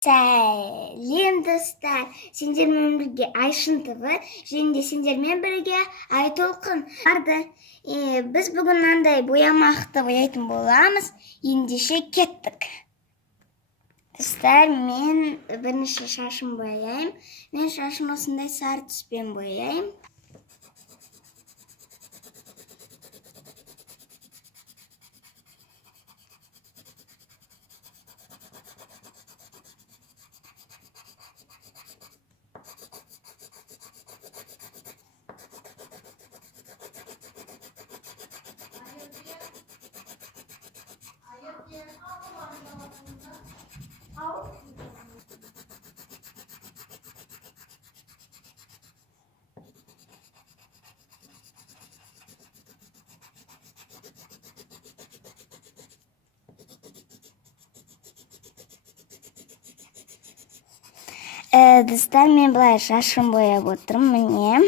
Сәлем достар, сендермен бірге Айшын ТВ және сендермен бірге Айтолқын барды. Біз бүгін мынандай боямақты бояйтын боламыз. Ендеше кеттік. Достар, мен бірінші шашым бояйым. Мен шашым осындай сары түспен бояйым. Достар, мен былай шашым бояп отырмын. Міне,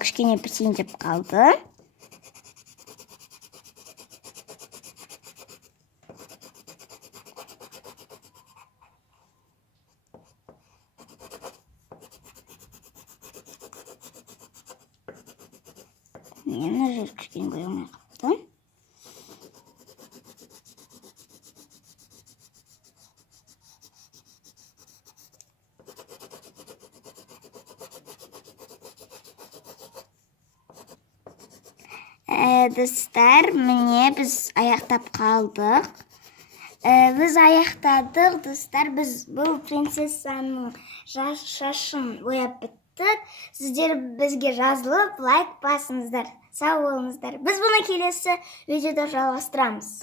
кішкене пірсеңдеп қалды. Мені жер кішкене боямай қалды. Достар, міне біз аяқтап қалдық. Біз аяқтадық, достар. Біз бұл принцессаның шашын бояп біттік. Сіздер бізге жазылып, лайк басыңыздар. Сау болыңыздар. Біз бұны келесі видеода жалғастырамыз.